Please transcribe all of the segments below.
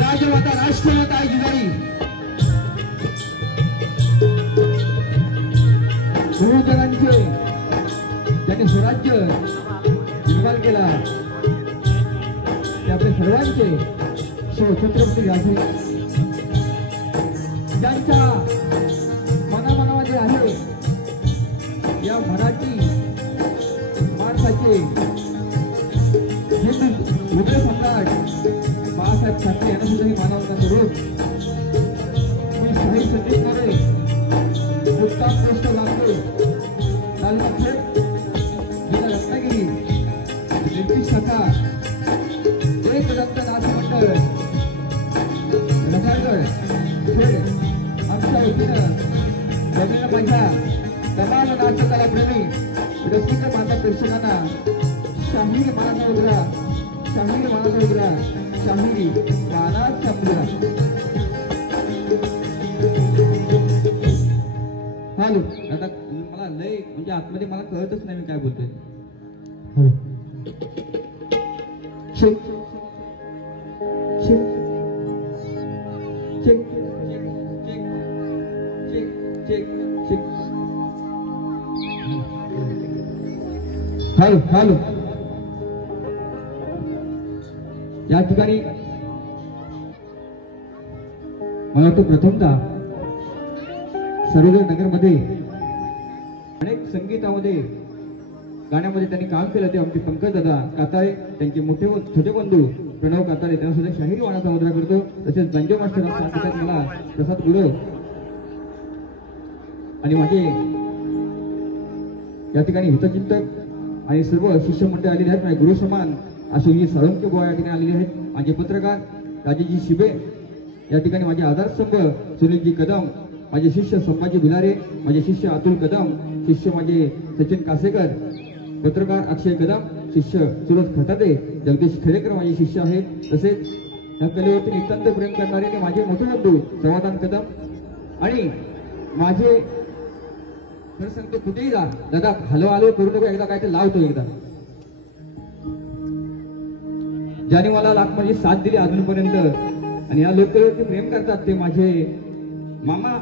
राजमाता राष्ट्रमाता आई जिजाई बहुजनांचे ज्यांनी स्वराज्य निर्माण केला ते आपले सर्वांचे छत्रपती राजे ज्यांच्या मनामनामध्ये आहे या मराठी माणसाचे उदय सम्राट बाळासाहेब ठाकरे यांना सुद्धा ही मानवता करून मी शाही संदेशमध्ये उत्तम श्रेष्ठ लागतो तालुका जिल्हा रत्नागिरी निर्मित शाखा एक दत्त नाथ मंडळ रसाळगड आमच्या वतीनं जमीन माझ्या तमाम नाट्यकलाप्रेमी रसिक माता प्रेक्षकांना शाहीर मानाचा उजरा शाहीर मानाचा उजरा शाहीर मानाचा उजरा हॅलो दादा मला लय म्हणजे आतमध्ये मला कळतच नाही मी काय बोलतोय check check check check check check check hello hello या ठिकाणी मला वाटतं प्रथमतः सरोवर नगरमध्ये अनेक संगीतामध्ये गाण्यामध्ये त्यांनी काम केलं ते आमचे पंकज दादा काताळे त्यांचे मोठे छोटे बंधू प्रणव काताळे त्यांना सुद्धा शाहीर वाणाचा मुद्रा करतो तसेच बंजो मास्टर सांगतात मला प्रसाद गुरु आणि माझे या ठिकाणी हितचिंतक आणि सर्व शिष्य मंडळी आलेले आहेत माझे गुरु समान अशोकजी साळुंके बुवा या ठिकाणी आलेले आहेत माझे पत्रकार राजेजी शिबे या ठिकाणी माझे आधारस्तंभ सुनीलजी कदम माझे शिष्य संभाजी भिलारे माझे शिष्य अतुल कदम शिष्य माझे सचिन कासेकर पत्रकार अक्षय कदम शिष्य सुरज खटाते जगदीश खेडेकर माझे शिष्य आहेत तसेच या कलेवरती नितांत प्रेम करणारे माझे मोठे बंधू समाधान कदम आणि माझे खरं सांगतो कुठेही जा दादा हलो आलो करू नको एकदा काय ते लावतो एकदा ज्याने मला लाख म्हणजे साथ दिली अजूनपर्यंत आणि या लोककलेवरती प्रेम करतात ते माझे मामा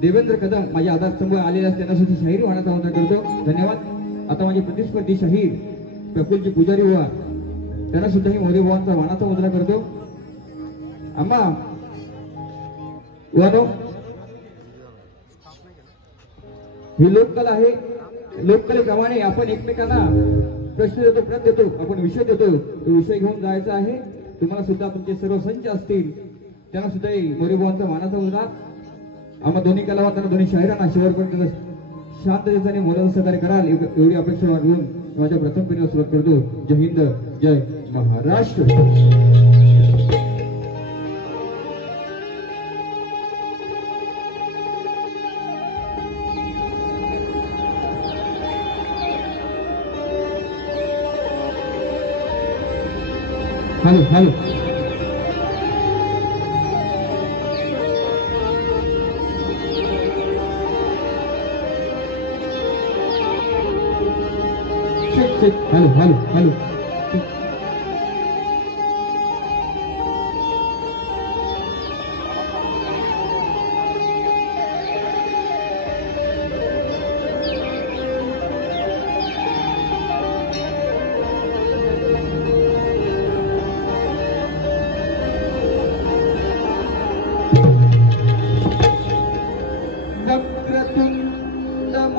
देवेंद्र कदम माझे आधारस्तंभ आलेले असते त्यांना सुद्धा शाहीर वाणाचा मुद्रा करतो धन्यवाद आता माझे प्रतिस्पर्धी शाहीर प्रफुल्लजी पुजारी बुवा त्यांना सुद्धा ही मोरे बुवांचा वाणाचा मुद्रा करतो आम्हा वानो ही लोककला आहे लोककलेप्रमाणे आपण एकमेकांना प्रश्न देतो प्रत देतो आपण विषय देतो तो विषय घेऊन जायचा आहे तुम्हाला सुद्धा तुमचे सर्व संच असतील त्यांना सुद्धा मोरे बुवांचा वाणाचा मुद्रा आम्हा दोन्ही कलावंतांना दोन्ही शाहिरांना शेवटपर्यंत शांततेने मोलाचं सहकार्य कराल एवढी अपेक्षा घेऊन माझ्या प्रथम पिढीला सुरुवात करतो जय हिंद जय Maharashtra hello hello hello hello hello Vakratunda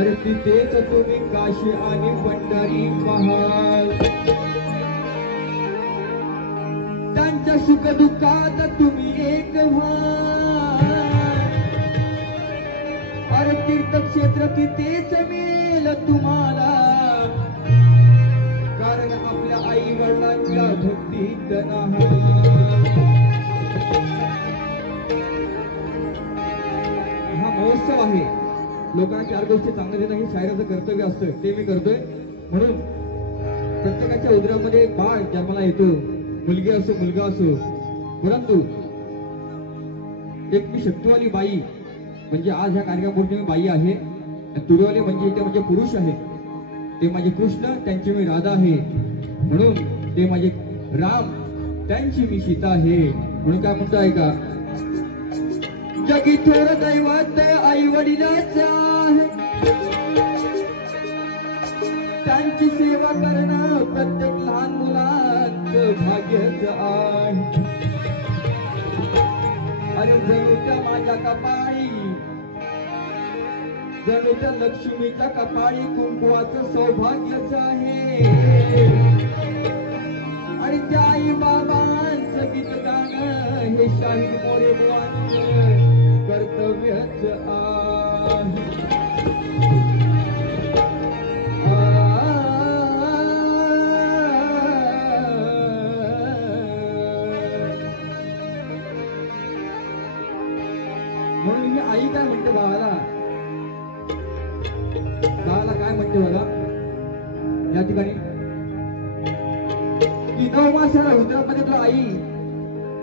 अरे तिथेच तुम्ही काशी आणि पंढरी पाहाल, त्यांच्या सुख दुःखात तुम्ही एक व्हाल. अरे तीर्थक्षेत्र तिथेच मिळेल तुम्हाला, कारण आपल्या आई वडिलांच्या भक्तीत हा महोत्सव आहे. लोकांना चार गोष्टी चांगल्या देणं हे शायराचं कर्तव्य असतं, ते मी करतोय. म्हणून प्रत्येकाच्या उदरामध्ये एक बाळ जन्माला येतो, मुलगी असो मुलगा असो, परंतु एक मी शक्तिवाली बाई म्हणजे आज ह्या कार्यक्रमापुरती मी बाई आहे. तुरीवाले म्हणजे ते म्हणजे पुरुष आहेत, ते माझे कृष्ण, त्यांची मी राधा आहे. म्हणून ते माझे राम, त्यांची मी सीता आहे. म्हणून काय म्हणतो आहे का, जगी थोर दैवत आई वडिलाच आहे, त्यांची सेवा करणं प्रत्येक लहान मुलाचं भाग्यच आहे. अरे जणू त्या माझ्या कपाळी, जणू त्या लक्ष्मीच्या कपाळी कुंकुवाचं सौभाग्यच आहे. आणि त्या आई बाबांचं गीत गाणं हे शाहीर मोरे बुवांचं कर्तव्यच आहे. म्हणून ही आई काय म्हणते बाळाला, बाळाला काय म्हणते बघा या ठिकाणी की 9 मासाला रुद्रामध्ये तुला आई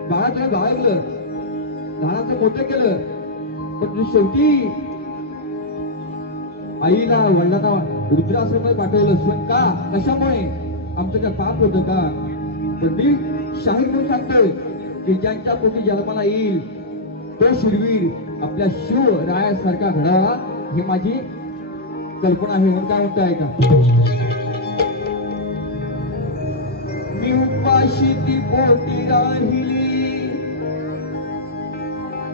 बाळा तुला बाळगलं, लहानाचं मोठं केलं, पण तू शेवटी आईला वडिलांना रुद्राश्रमात पाठवलं. पण का, कशामुळे, आमचं काय पाप होतं का? पण मी शाहीर म्हणून सांगतोय की ज्यांच्या पोटी जन्माला येईल तो शूरवीर आपल्या शिव रायासारखा घडावा, ही माझी कल्पना आहे. म्हणून काय म्हणताय का, मी उपाशी ती पोटी राहिली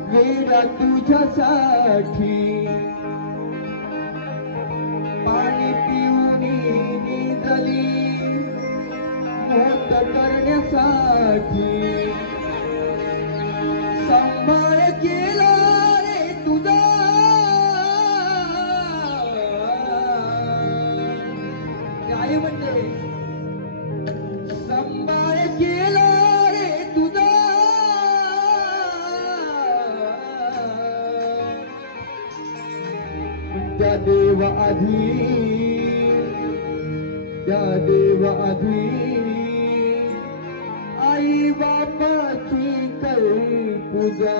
वेडा तुझ्यासाठी, पाणी पिऊन निजली मोठ करण्यासाठी, सांभाळ केला रे तुझा, काय म्हणते, सांभाळ केला रे तुझा, त्या देवा आधी, त्या देवा आधी आई बापाची कर पूजा.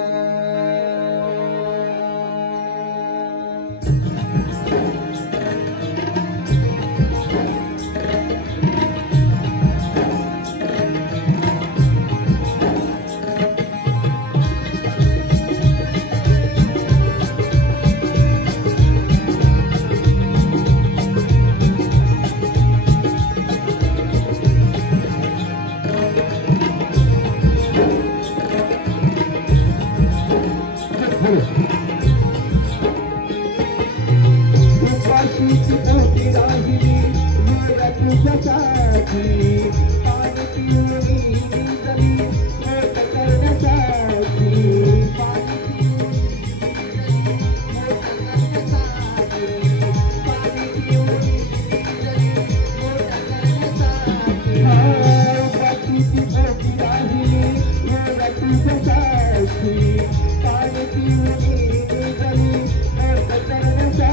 उपाशीची पोटी राहिली वेडा तुझ्यासाठी, पाणी पिऊन निजली मोठ करण्यासाठी, पाणी पिऊन निजली मोठ करण्यासाठी, उपाशीची पोटी राहिली वेडा तुझ्यासाठी, पाणी पिऊन निजली मोठ करण्यासाठी,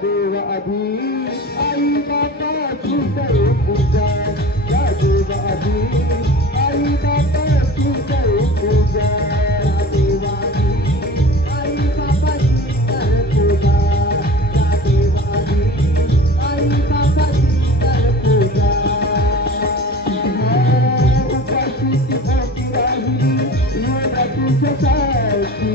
देवा आधी आई बापाची कर पूजा, या देवा आधी आई बापाची कर पूजा, या देवा आधी आई बापाची कर पूजा, या देवा आधी आई बापाची कर पूजा. उपाशीची पोटी राहिली वेडा तुझ्यासाठी,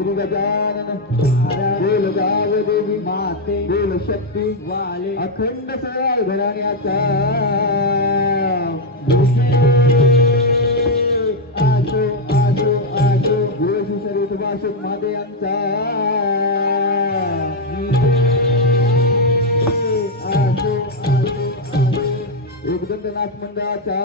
श्री गजानन बोल गाव देवी माते बोल शक्ती वाले अखंड सेवा घराण्याचा आजो आजो आजो गुरु श्री सुभाषित माते यांचा आजो आजो आजो एकदंतनाथ मंडळाचा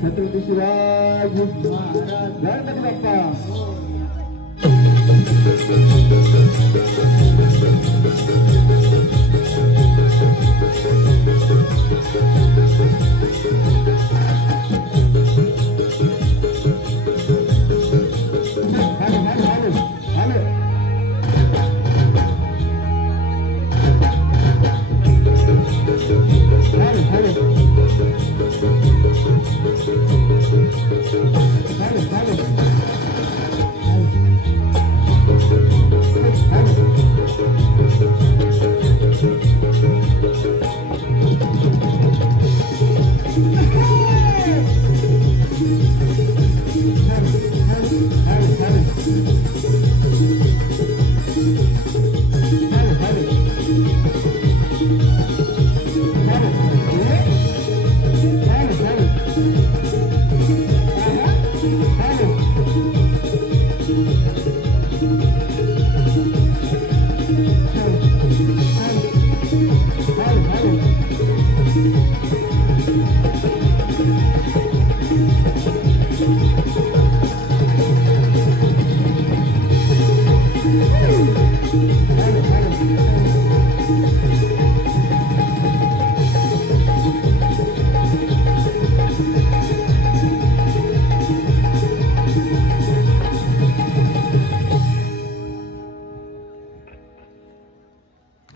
छत्रपती शिवाजी महाराज गणपती बाप्पा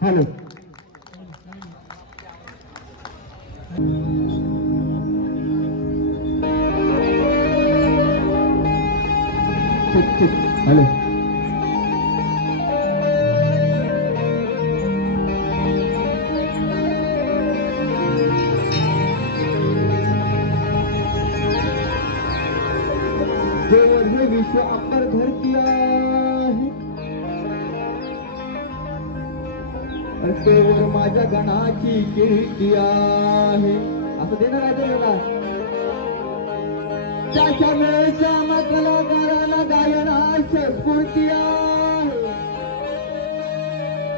हॅलो हॅलो देवर हे विश्व अंबर धरती आहे देवर माझ्या गणाची कीर्ती आहे असं देणार आहे देवाला त्याच्या वेळेच्या कलाकाराला गायनास स्फूर्ती आहे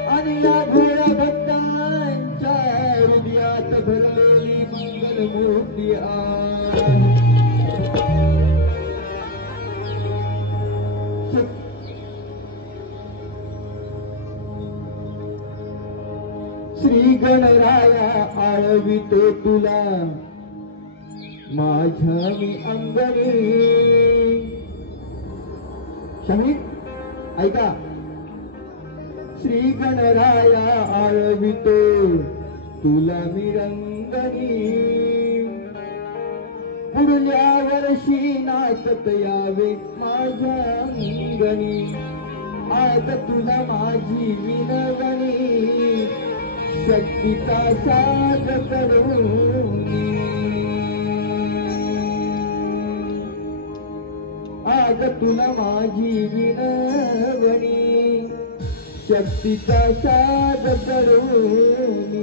आणि या भोळ्या भक्तांच्या हृदयात भरलेली मंगलमूर्ती आहे श्री गणराया आळवितो तुला माझ्या मी अंगणी शहीद ऐका श्री गणराया आळवितो तुला मी रंगणी पुढल्या वर्षी नाचत यावे माझ्या अंगणी आज तुला माझी विनवणी शक्तीचा साथ करून आज तुला माझी विनवणी शक्तीचा साथ करून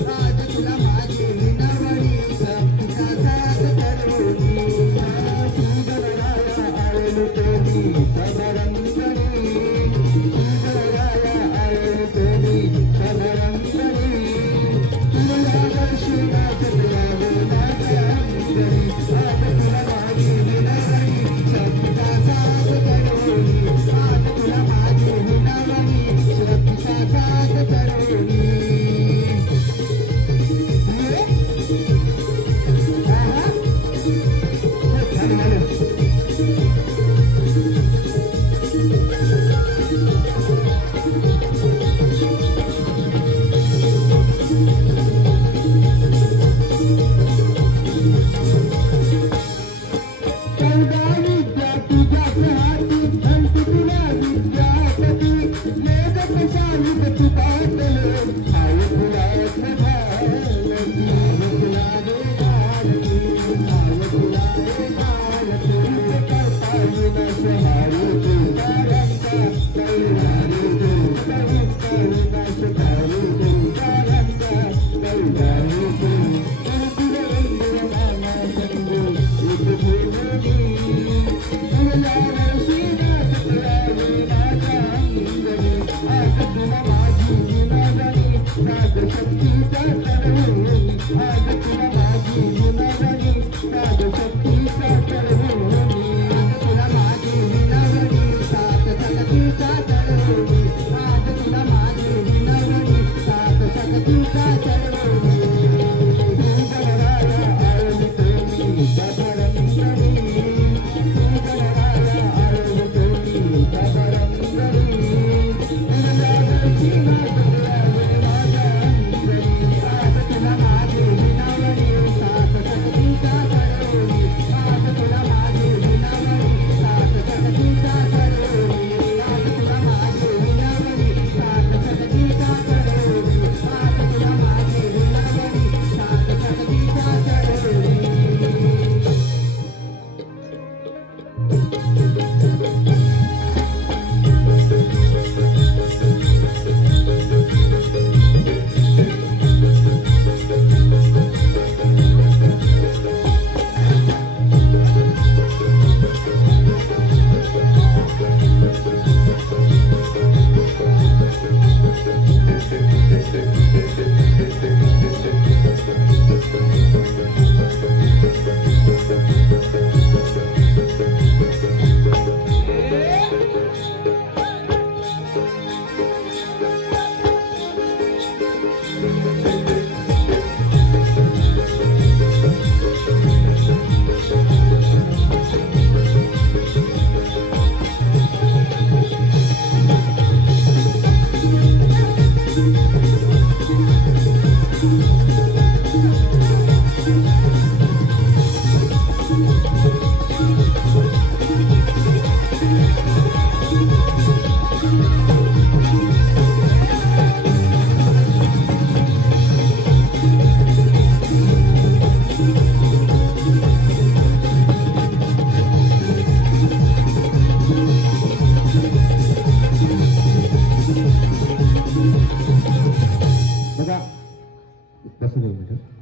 आज तुला माझी विनवणी शक्तीचा साथ करून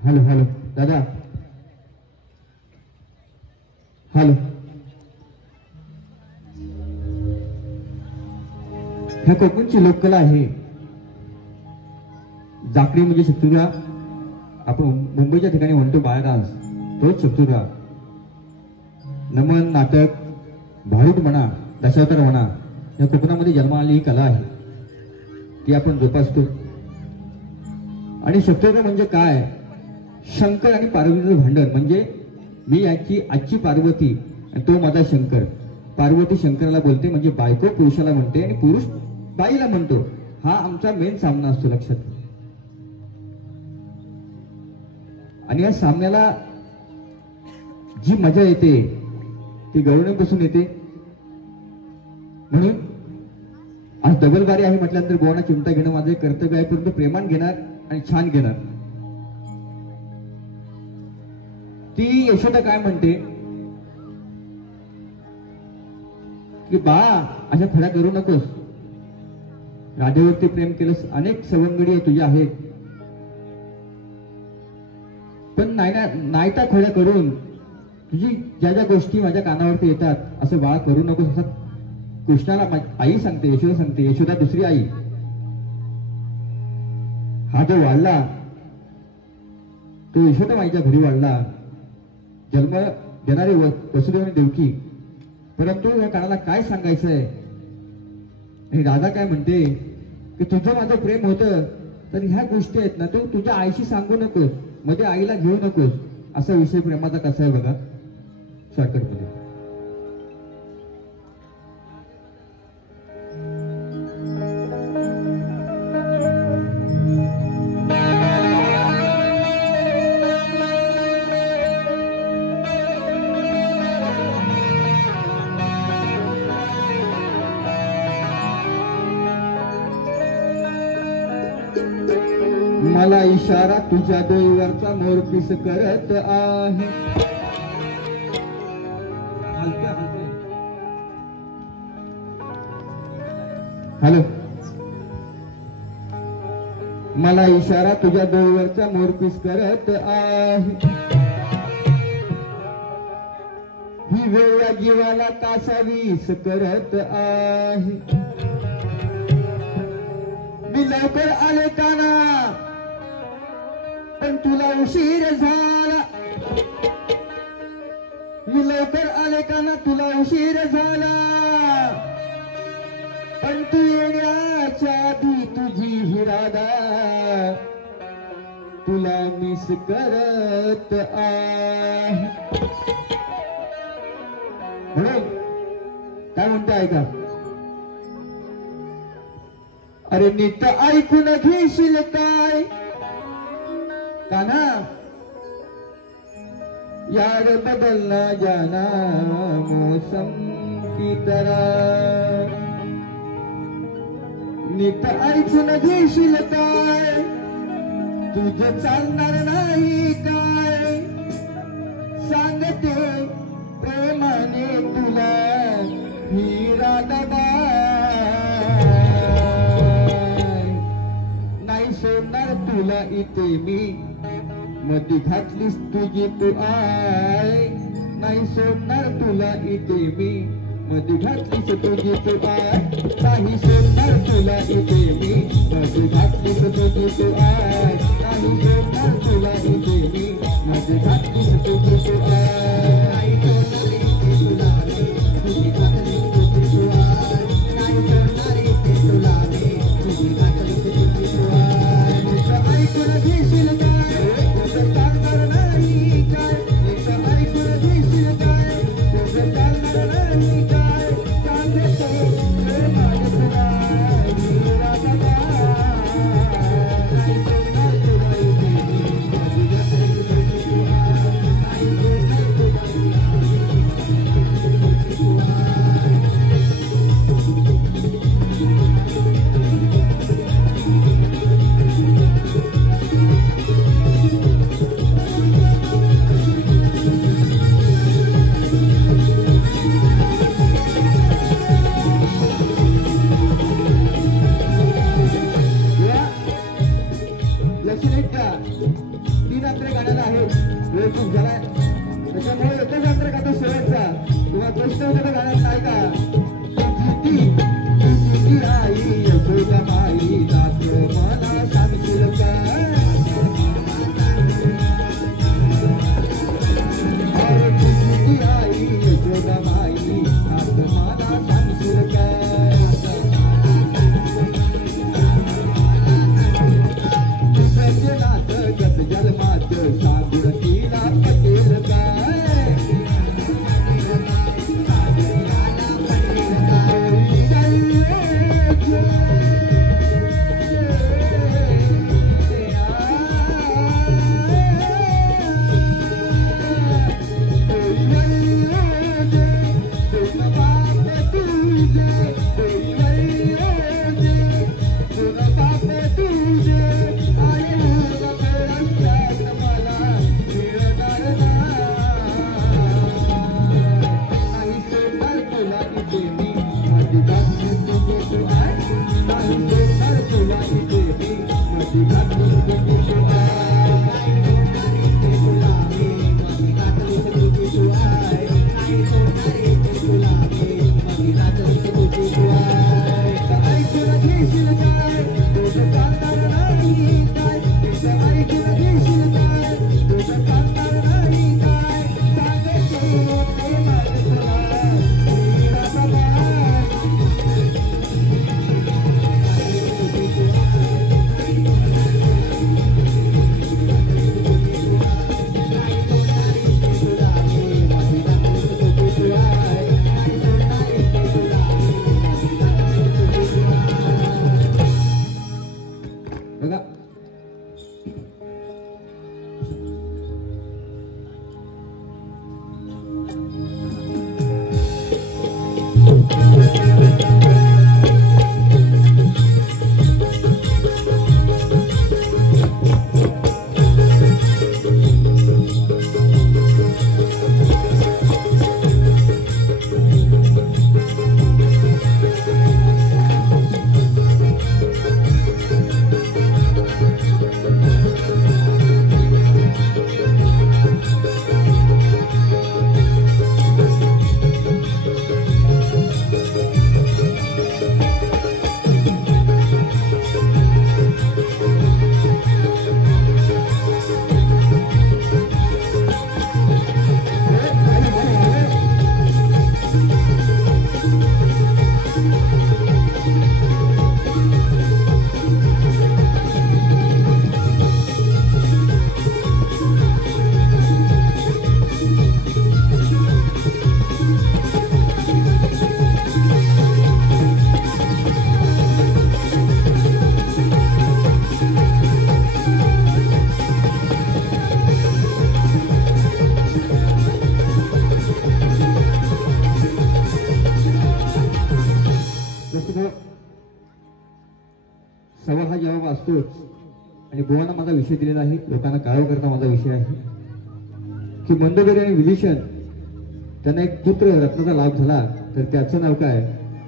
हॅलो हॅलो दादा, हॅलो. ह्या कोकणची लोककला आहे. जाकडी म्हणजे शत्रुरा. आपण मुंबईच्या ठिकाणी म्हणतो बाळा डान्स, तोच शत्रुरा. नमन, नाटक, भारूड म्हणा, दशावतार म्हणा, या कोकणामध्ये जन्माला आलेली ही कला आहे, ती आपण जोपासतो. आणि शत्रुरा म्हणजे काय? शंकर आणि पार्वतीचं भांडण. म्हणजे मी याची आजची पार्वती आणि तो माझा शंकर. पार्वती शंकराला बोलते, म्हणजे बायको पुरुषाला म्हणते आणि पुरुष बाईला म्हणतो. हा आमचा मेन सामना असतो, लक्षात. आणि या सामन्याला जी मजा येते ती गवळणीपासून येते. म्हणून आज डबलबारी आहे म्हटल्यानंतर गोवाना चिमटा घेणं माझं कर्तव्य आहे, परंतु प्रेमान घेणार आणि छान घेणार. ती यशोदा काय म्हणते की बा अशा खड्या करू नकोस. राधेवरती प्रेम केलंस, अनेक सवंगडी तुझ्या आहेत, पण नाहीता खोड्या करून तुझी ज्या ज्या गोष्टी माझ्या कानावरती येतात असं बाळा करू नकोस. असं कृष्णाला आई सांगते, यशोदा सांगते. यशोदा दुसरी आई. हा जो वाढला तो यशोदा माईच्या घरी वाढला, जन्म देणारी वसुदेव आणि देवकी. परंतु या कानाला काय सांगायचंय? आणि राधा काय म्हणते की तुझं माझं प्रेम होतं, तर ह्या गोष्टी आहेत ना, तो तुझ्या आईशी सांगू नकोस, मध्ये आईला घेऊ नकोस. असा विषय प्रेमाचा कसा आहे बघा शॉर्टकटमध्ये. मला इशारा तुझ्या डोईवरचा मोरपीस करत आहे. हॅलो, मला इशारा तुझ्या डोळ्यावरचा मोरपीस करत आहे. ही वेळ या जीवाला तासावीस करत आहे. मी लवकर आले काना पण तुला उशीर झाला. मी लवकर आले काना तुला उशीर झाला. पण तू येण्याच्या आधी तुझी ही राधा तुला मिस करत आहे. म्हणून काय म्हणताय का? अरे नीट ऐकून घेशील काय कान्हा, यार बदलना जाना मौसम की तरह. नीट ऐकून घेशील काय, तुझं चालणार नाही काय. सांगते प्रेमाने तुला ही राधाबाई, नाही सोडणार तुला इथे मी. मधी घातलीस तुझी तू आय, नाही सोडणार तुला इथे मी. मधी घातलीस तुझी तू आय, नाही सोडणार तुला इथे मी. मधी घातलीस तुझी तू आय, नाही सोडणार तुला इथे मी. मधी घातलीस तुझी तू आय, नाही सोडणार इथे तुला मी. तुझी घातलीस तुझी तू आय, नाही सोडणार इथे तुला मी. तुझी घातलीस तुझी तू आय. ऐकून घेशील काय, तुझं चालणार नाही काय. ऐकून घेशील काय, तुझं चालणार नाही काय. सांगते प्रेमाने तुला ही राधाबाई, नाही सोडणार तुला इथे मी. तुझी घातलीस तुझी तू आय, नाही सोडणार तुला इथे तू आय. तीन अंतरे गाण्याला आहे, वेळ खूप झालाय त्याच्यामुळे एकच अंतर गातो शेवटचा. किंवा प्रश्न होता गाण्यात नाही का, तुझी आई यशोदाबाई नाथ मला सांगशील काय. तुझी आई यशोदाबाई नाथ मला सांगशील काय. नाथ गत जन्मात सागुण तिला पटेल काय. असतोच आणि बुवांना माझा विषय दिलेला आहे, लोकांना काळव करता माझा विषय आहे की मंदोदरी आणि विभीषण त्यांना एक पुत्र रत्नाचा लाभ झाला, तर त्याचं नाव काय?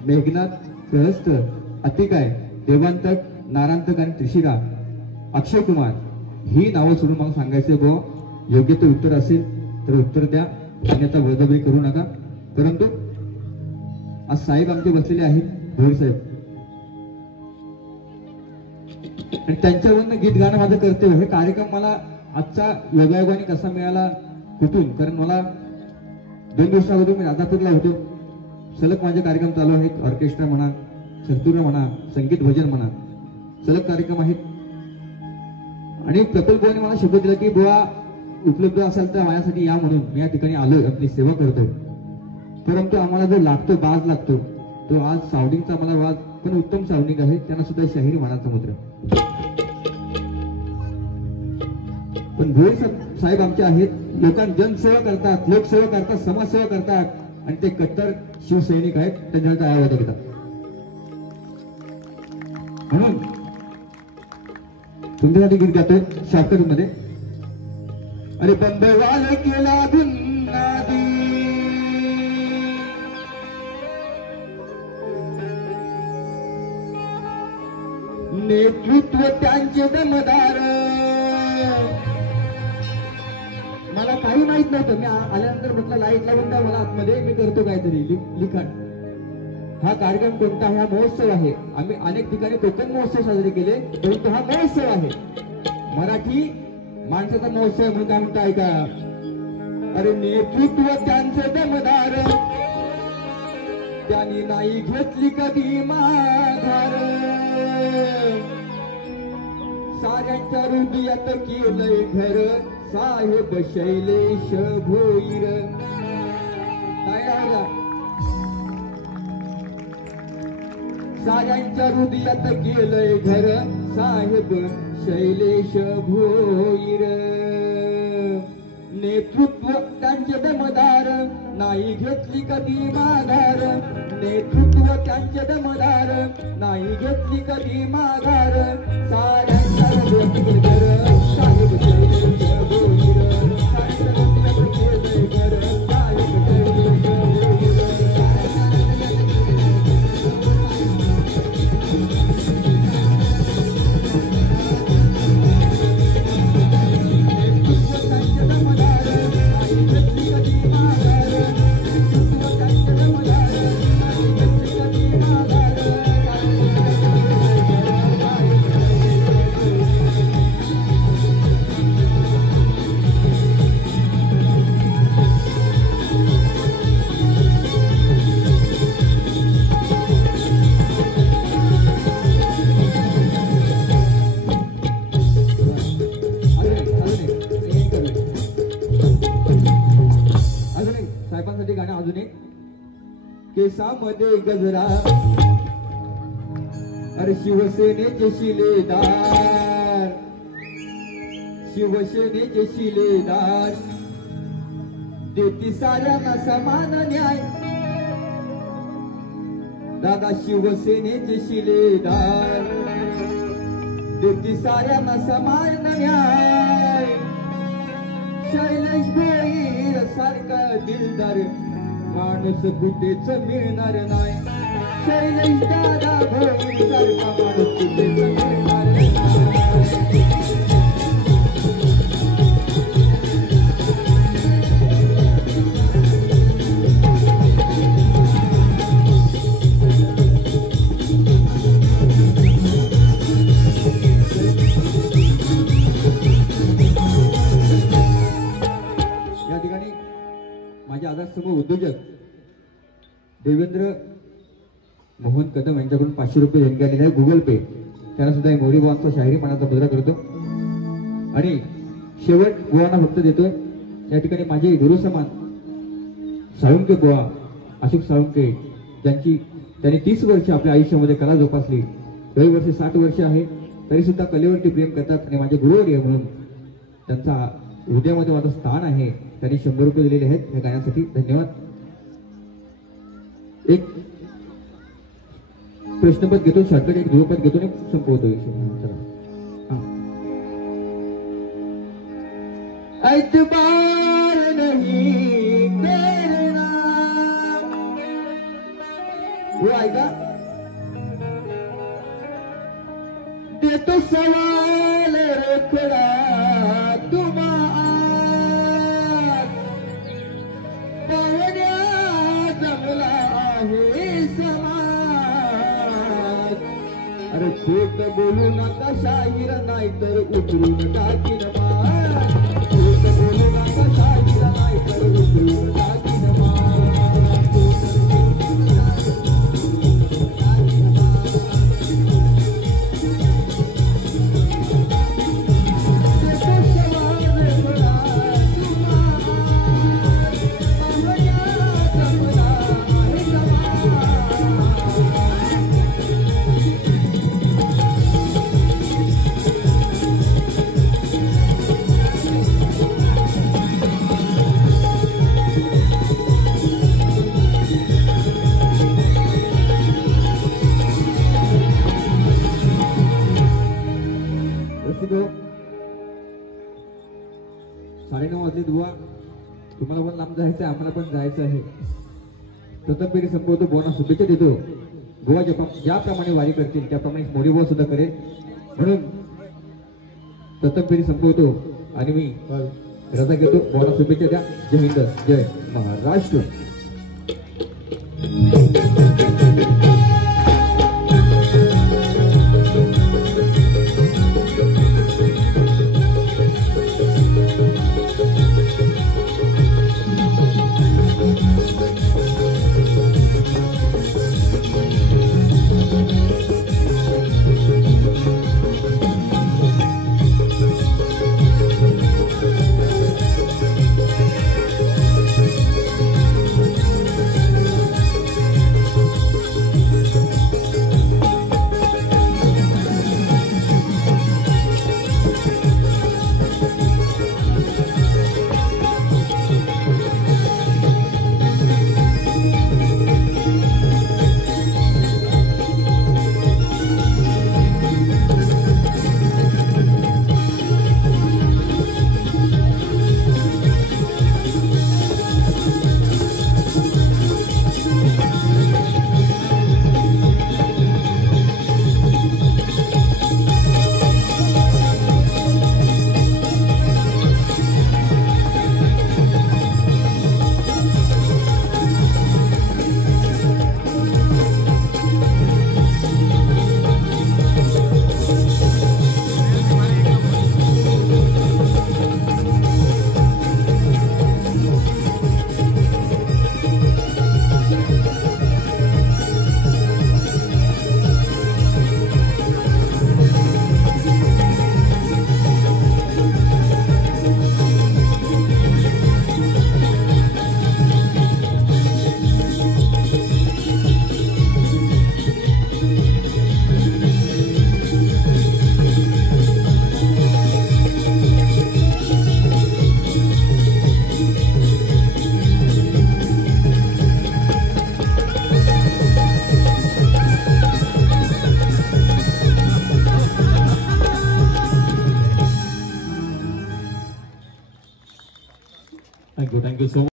मेघनाथ, प्रहस्त, अतिकाय, देवांतक, नारांतक आणि त्रिशिरा, अक्षय कुमार ही नावं सोडून मला सांगायचं बुवा. योग्य ते उत्तर असेल तर उत्तर द्या, अन्यथा बळजबरी करू नका. परंतु आज साहेब आमचे बसलेले आहेत, भोईर साहेब, आणि त्यांच्यावरनं गीत गाणं माझं कर्तव्य. हे कार्यक्रम मला आजचा योगायोगाने कसा मिळाला, कुठून? कारण मला 2 दिवसा अगोदर मी राधापूरला होतो. सलग माझे कार्यक्रम चालू आहेत, ऑर्केस्ट्रा म्हणा, संतूर म्हणा, संगीत भजन म्हणा, सलग कार्यक्रम आहेत. आणि प्रकल्पाने मला शब्द दिला की बुवा उपलब्ध असाल तर माझ्यासाठी या, म्हणून मी या ठिकाणी आलोय, आपली सेवा करतोय. परंतु आम्हाला जो लागतो, बाज लागतो, तो आज सावडिंगचा मला वाज, पण उत्तम सावडिंग आहे, त्यांना सुद्धा शाहिरी म्हणाचा मुद्रा. पण भोईर साहेब आमचे आहेत, जनसेवा करतात, लोकसेवा करतात, समाजसेवा करतात, आणि ते कट्टर शिवसैनिक आहेत, त्यांच्या टाळ्या घेतात. म्हणून तुमच्यासाठी गीत गातोय शॉर्टकट मध्ये. अरे बंबवाल केला गुन्नादी, नेतृत्व त्यांचे दमदार. मला काही माहित नव्हतं, मी आल्यानंतर म्हटलं लाईट लावून द्या मला आतमध्ये, मी करतो काहीतरी लिखाण. हा कार्यक्रम कोणता? हा महोत्सव आहे. आम्ही अनेक ठिकाणी कोकण महोत्सव साजरे केले, परंतु हा महोत्सव आहे, मराठी माणसाचा महोत्सव म्हणून. काय म्हणता ऐका. अरे नेतृत्व त्यांचे दमदार, त्यांनी नाही घेतली कधी माघार. साऱ्यांच्या हृदयात केलंय घर, साहेब शैलेश भोईर. काय राहिला? साऱ्यांच्या हृदयात केलंय घर, साहेब शैलेश भोईर. नेतृत्व त्यांचे दमदार, नाही घेतली कधी माघार. नेतृत्व त्यांचे दमदार, नाही घेतली कधी माघार. साऱ्यांच्या हृदयात घर, साहेब शैलेश भोईर. साऱ्यांच्या हृदयात केलंय घर, साहेब शैलेश भोईर. केसामध्ये गजरा, अरे शिवसेनेचे शिलेदार, शिवसेनेचे शिलेदार. देती साऱ्यांना समान न्याय, दादा शिवसेनेचे शिलेदार. देती साऱ्यांना समान न्याय. शैलेश भोईर सारखा दिलदार माणूस कुठेच मिळणार नाही. शैलेश दादा भोईर सारखा माणूस कुठेच मिळणार नाही. या ठिकाणी माझे आदर्शसमोर उद्योजक देवेंद्र मोहन कदम यांच्याकडून 500 रुपये देणगी आलेली आहे, गुगल पे. त्यांना सुद्धा मोरी बुवांचा शाहिरी पानाचा मुद्रा करतो आणि शेवट बुवांना फक्त देतोय. या ठिकाणी माझे गुरु समान साळुंके बुवा अशोक साळुंके, त्यांनी 30 वर्ष आपल्या आयुष्यामध्ये कला जोपासली. काही वर्ष 60 वर्ष आहे, तरी सुद्धा कलेवरती प्रेम करतात आणि माझे गुरुवर्य म्हणून त्यांचा हृदयामध्ये माझं स्थान आहे. त्यांनी 100 रुपये दिलेले आहेत या गाण्यासाठी. धन्यवाद. एक प्रश्नपद घेतो, शॉर्टकट एक ध्रुवपद घेतो आणि संपवतो. एतबार नहीं करना। वो ऐका देतो सवाल रोखडा तुम्हास पावण्या जमला आहे समाज। अरे खोट बोलू नका शाहीर नाही तर उतरून टाकीन मार। खोट बोलू नका शाहीर नाही तर उतरून टाकीन मार। रसिको 9:30 वाजले दुवा तुम्हाला पण लांब जायचं आहे, आम्हाला पण जायचं आहे। प्रथम फेरी संपवतो, बोना शुभेच्छा देतो। गोवा ज्याप्रमाणे वारी करतील त्याप्रमाणे मोडी बुवा सुद्धा करेल, म्हणून प्रथम फेरी संपवतो आणि मी रजा घेतो। बोना शुभेच्छा द्या। जय हिंद, जय Maharashtra. Thank you so much.